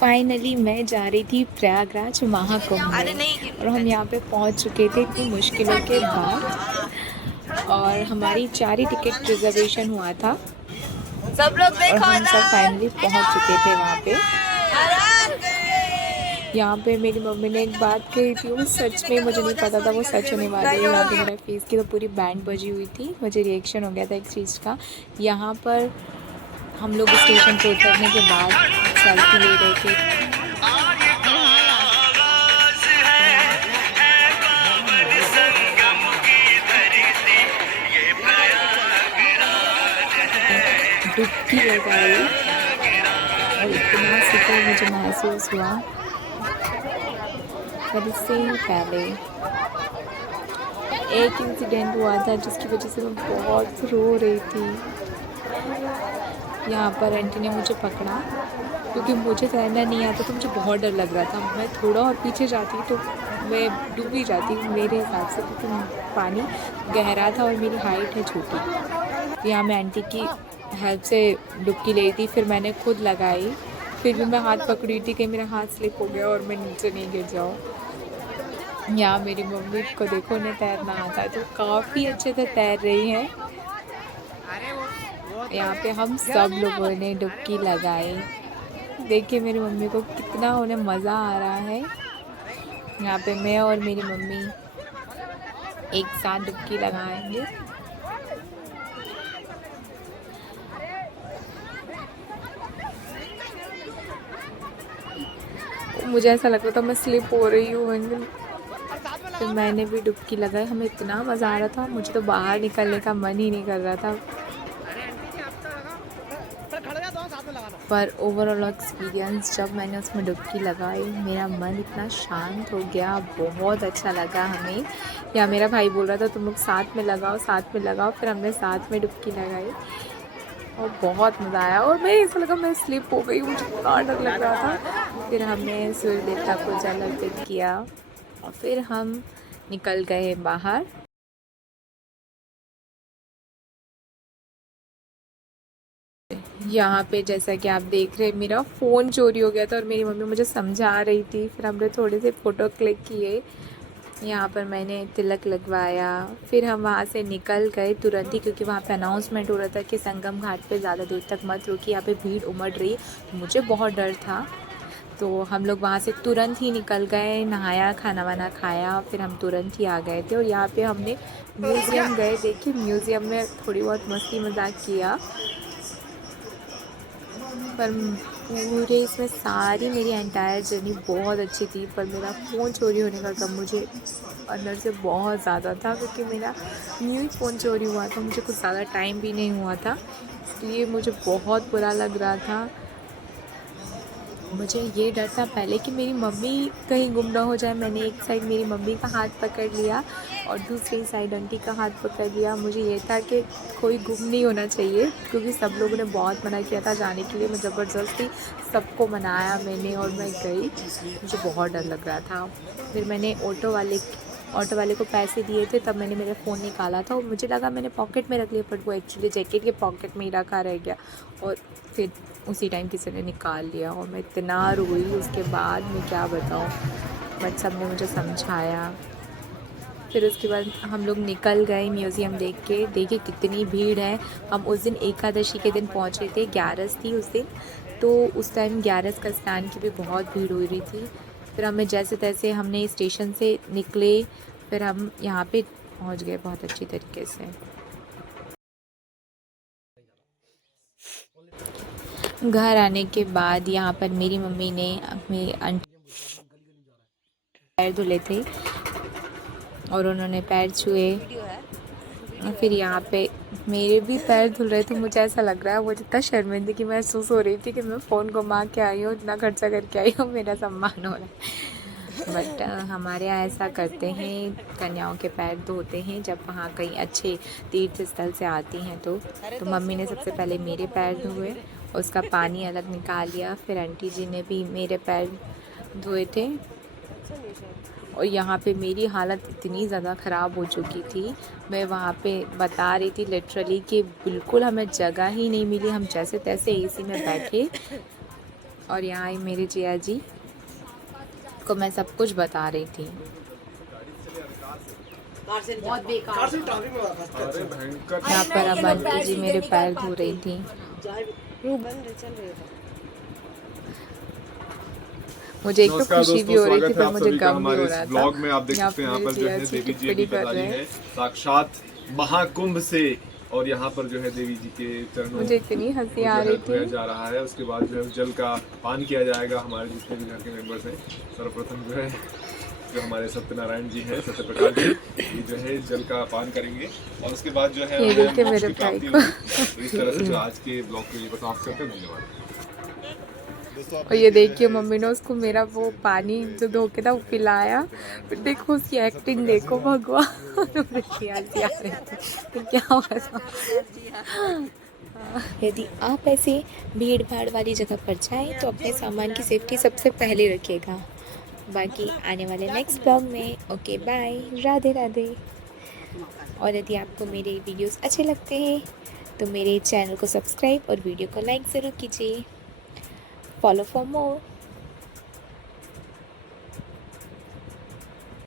Finally मैं जा रही थी प्रयागराज महाकुंभ में और हम यहाँ पे पहुँच चुके थे इतनी मुश्किलों के बाद। और हमारी 4 ही टिकट रिजर्वेशन हुआ था सब लोग और देखो हम सब फाइनली पहुँच चुके थे वहाँ पे। यहाँ पे मेरी मम्मी ने एक बात कही थी, वो सच में मुझे नहीं पता था वो सच होने वाली है। यहाँ पे मेरा फेस की तो पूरी बैंड बजी हुई थी, मुझे रिएक्शन हो गया था एक चीज़ का। यहाँ पर हम लोग स्टेशन पे उतरने के बाद सेल्फी ले रहे थे। डुबकी लगाई और इतना सुकून मुझे महसूस हुआ। पर इससे ही पहले एक इंसिडेंट हुआ था जिसकी वजह से मैं बहुत रो रही थी। यहाँ पर आंटी ने मुझे पकड़ा क्योंकि मुझे तैरना नहीं आता, तो मुझे बहुत डर लग रहा था। मैं थोड़ा और पीछे जाती तो मैं डूब ही जाती मेरे हिसाब से, क्योंकि पानी गहरा था और मेरी हाइट है छोटी। यहाँ मैं आंटी की हेल्प से डुबकी ली थी, फिर मैंने खुद लगाई। फिर भी मैं हाथ पकड़ी थी कि मेरा हाथ स्लिप हो गया और मैं नीचे नहीं गिर जाऊँ। यहाँ मेरी मम्मी को देखो, उन्हें तैरना आता है तो काफ़ी अच्छे से तैर रही हैं। यहाँ पे हम सब लोगों ने डुबकी लगाई। देखिए मेरी मम्मी को कितना उन्हें मज़ा आ रहा है। यहाँ पे मैं और मेरी मम्मी एक साथ डुबकी लगाएंगे। मुझे ऐसा लग रहा था मैं स्लिप हो रही हूँ, तो मैंने भी डुबकी लगाई। हमें इतना मज़ा आ रहा था, मुझे तो बाहर निकलने का मन ही नहीं कर रहा था। पर ओवरऑल एक्सपीरियंस, जब मैंने उसमें डुबकी लगाई मेरा मन इतना शांत हो गया, बहुत अच्छा लगा हमें। या मेरा भाई बोल रहा था तुम लोग साथ में लगाओ, साथ में लगाओ। फिर हमने साथ में डुबकी लगाई और बहुत मज़ा आया। और मैं ऐसा लगा मैं स्लिप हो गई, मुझे इतना डर लग रहा था। फिर हमने सूर्य देवता को जल अर्पित किया और फिर हम निकल गए बाहर। यहाँ पे जैसा कि आप देख रहे हैं, मेरा फ़ोन चोरी हो गया था और मेरी मम्मी मुझे समझा रही थी। फिर हमने थोड़े से फ़ोटो क्लिक किए। यहाँ पर मैंने तिलक लगवाया। फिर हम वहाँ से निकल गए तुरंत ही, क्योंकि वहाँ पे अनाउंसमेंट हो रहा था कि संगम घाट पे ज़्यादा देर तक मत रुकिए, यहाँ पे भीड़ उमड़ रही है। मुझे बहुत डर था, तो हम लोग वहाँ से तुरंत ही निकल गए, नहाया, खाना वाना खाया, फिर हम तुरंत ही आ गए थे। और यहाँ पे हमने म्यूज़ियम गए। देखिए म्यूज़ियम में थोड़ी बहुत मस्ती मजाक किया, पर पूरे इसमें सारी मेरी एंटायर जर्नी बहुत अच्छी थी। पर मेरा फ़ोन चोरी होने का गम मुझे अंदर से बहुत ज़्यादा था, क्योंकि मेरा न्यू ही फ़ोन चोरी हुआ था, मुझे कुछ ज़्यादा टाइम भी नहीं हुआ था, इसलिए मुझे बहुत बुरा लग रहा था। मुझे ये डर था पहले कि मेरी मम्मी कहीं गुम ना हो जाए। मैंने एक साइड मेरी मम्मी का हाथ पकड़ लिया और दूसरी साइड आंटी का हाथ पकड़ लिया। मुझे ये था कि कोई गुम नहीं होना चाहिए, क्योंकि सब लोगों ने बहुत मना किया था जाने के लिए। मैं ज़बरदस्ती सबको मनाया मैंने और मैं गई। मुझे बहुत डर लग रहा था। फिर मैंने ऑटो वाले को पैसे दिए थे, तब मैंने मेरा फ़ोन निकाला था और मुझे लगा मैंने पॉकेट में रख लिया, बट वो एक्चुअली जैकेट के पॉकेट में ही रखा रह गया। और फिर उसी टाइम किसी ने निकाल लिया और मैं इतना रोई उसके बाद, मैं क्या बताऊँ। बट सब ने मुझे समझाया। फिर उसके बाद हम लोग निकल गए म्यूज़ियम देख के। देखिए कितनी भीड़ है। हम उस दिन एकादशी के दिन पहुँचे थे, 11 थी उस दिन, तो उस टाइम 11 का स्नान की भी बहुत भीड़ हो रही थी। फिर हमें जैसे तैसे हमने स्टेशन से निकले, फिर हम यहाँ पे पहुँच गए बहुत अच्छी तरीके से। घर आने के बाद यहाँ पर मेरी मम्मी ने मेरी आंटी पैर धुले थे और उन्होंने पैर छुए। फिर यहाँ पे मेरे भी पैर धुल रहे थे। मुझे ऐसा लग रहा है, मुझे इतना शर्मिंदगी महसूस हो रही थी कि मैं फ़ोन घुमा के आई हूँ, इतना खर्चा करके आई हूँ, मेरा सम्मान हो रहा है। बट हमारे यहाँ ऐसा करते हैं, कन्याओं के पैर धोते हैं जब वहाँ कहीं अच्छे तीर्थ स्थल से आती हैं तो मम्मी ने सबसे पहले मेरे पैर धोए, उसका पानी अलग निकाल लिया। फिर आंटी जी ने भी मेरे पैर धोए थे। और यहाँ पे मेरी हालत इतनी ज़्यादा ख़राब हो चुकी थी, मैं वहाँ पे बता रही थी लिटरली कि बिल्कुल हमें जगह ही नहीं मिली। हम जैसे तैसे एसी में बैठे और यहाँ आई मेरे जिया जी को मैं सब कुछ बता रही थी। बहुत बेकार। यहाँ पर अब आंटी जी मेरे पैर धो रही थी। मुझे एक तो खुशी भी हो रही थी पर मुझे गम भी हो रहा था। ब्लॉग में आप देख सकते हैं यहाँ पर जो है देवी जी अभी पधारी है साक्षात महाकुंभ से, और यहाँ पर जो है देवी जी के चरणों मुझे इतनी हंसी आ रही धोया थी। जा रहा है। उसके बाद जो है जल का पान किया जाएगा। हमारे जितने भी घर के मेंबर्स हैं सर्वप्रथम जो है जो हमारे सत्यनारायण जी हैं, सत्यप्रकाश जी, ये जो है जल का पान करेंगे और उसके बाद जो है ये देखिए मेरे भाई को। इस तरह से जो आज के ब्लॉग को ये समाप्त करते हैं। धन्यवाद। और ये देखिए मम्मी ने उसको मेरा वो पानी जो धो के था वो पिलाया। फिर देखो उसकी एक्टिंग देखो भगवान। मुझे हंसी आ रही थी। तो क्या होगा यदि आप ऐसे भीड़ भाड़ वाली जगह पर जाएं तो अपने सामान की सेफ्टी सबसे पहले रखिएगा। बाकी आने वाले नेक्स्ट ब्लॉग में ओके बाय, राधे राधे। और यदि आपको मेरे वीडियोस अच्छे लगते हैं तो मेरे चैनल को सब्सक्राइब और वीडियो को लाइक ज़रूर कीजिए। Follow for more.